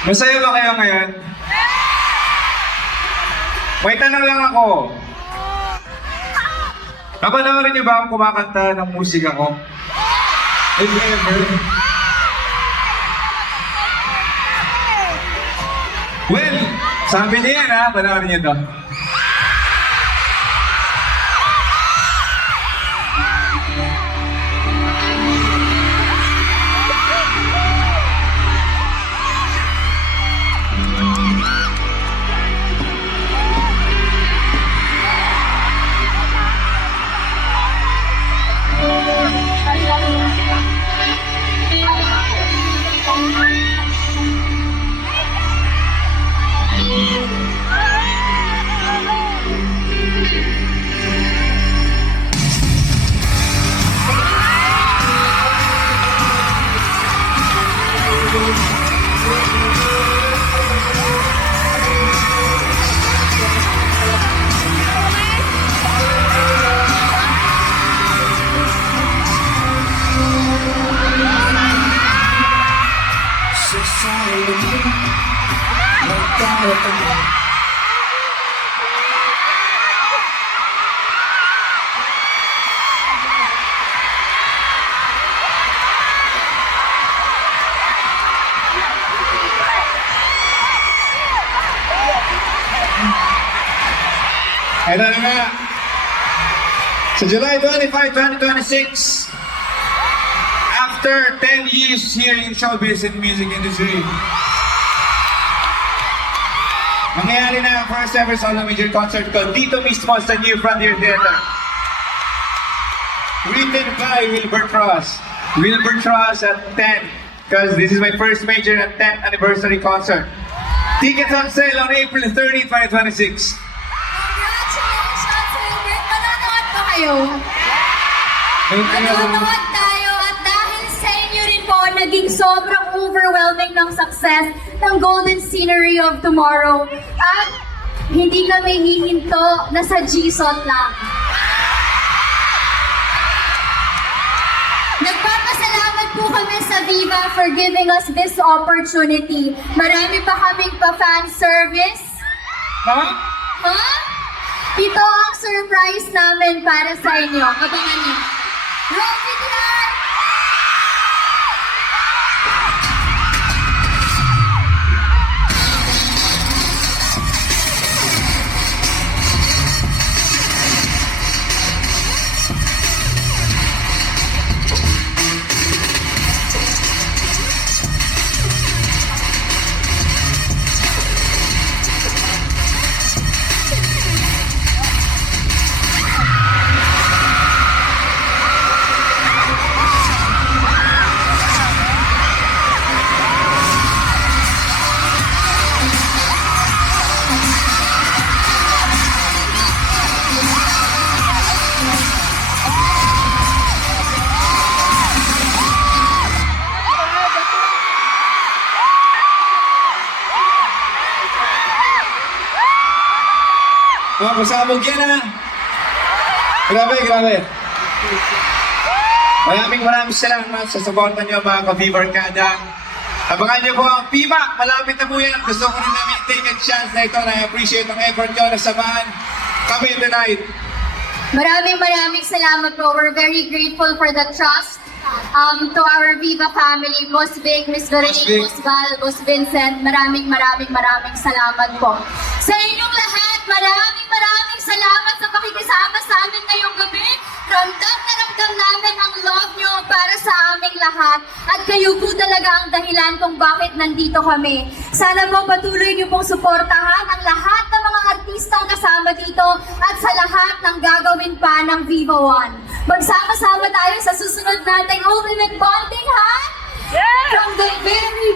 Masaya ba kayo ngayon? May tanong lang ako. Napanoorin niyo ba akong kumakanta ng musika ko? If ever. Well, sabi niya yan ha, panoorin niyo to. Ito na nga. Sa July 25, 2026, after 10 years here in showbiz and music industry, mangyayari na ang first ever solo major concert ko dito mismo sa New Frontier Theater. Written by Wilbert Ross. Wilbert Ross at 10, because this is my first major and 10th anniversary concert. Tickets on sale on April 30, 2026. Manonood tayo at dahil sa inyo rin po naging sobrang overwhelming ng success ng Golden Scenery of Tomorrow at hindi kami hihinto na sa GSOT lang. Nagpapasalamat po kami sa Viva for giving us this opportunity. Marami pa kaming pa-fan service. Ha? Ha? Ito ang surprise namin para sa inyo. Abangan niyo. Roll VTR! Mga pasabog yan ha. Grabe, grabe. Maraming salamat sa suporta niyo mga ka-Viva Arcada. Abangan niyo po ang PIMA. Malapit na po yan. Gusto ko rin namin take a chance na ito na appreciate ang effort niyo na samahan kami tonight. Maraming salamat po. We're very grateful for the trust to our Viva family, Boss Vic, Miss Veronique, Boss Val, Boss Vincent. Maraming salamat po. Sa inyong lahat, maraming salamat sa pakikisama sa amin ngayong gabi. Ramdam na ramdam namin ang love nyo para sa aming lahat. At kayo po talaga ang dahilan kung bakit nandito kami. Sana po patuloy nyo pong suportahan ang lahat ng mga artistang kasama dito at sa lahat ng gagawin pa ng Viva One. Magsama-sama tayo sa susunod nating ultimate bonding, ha? Yeah! From the very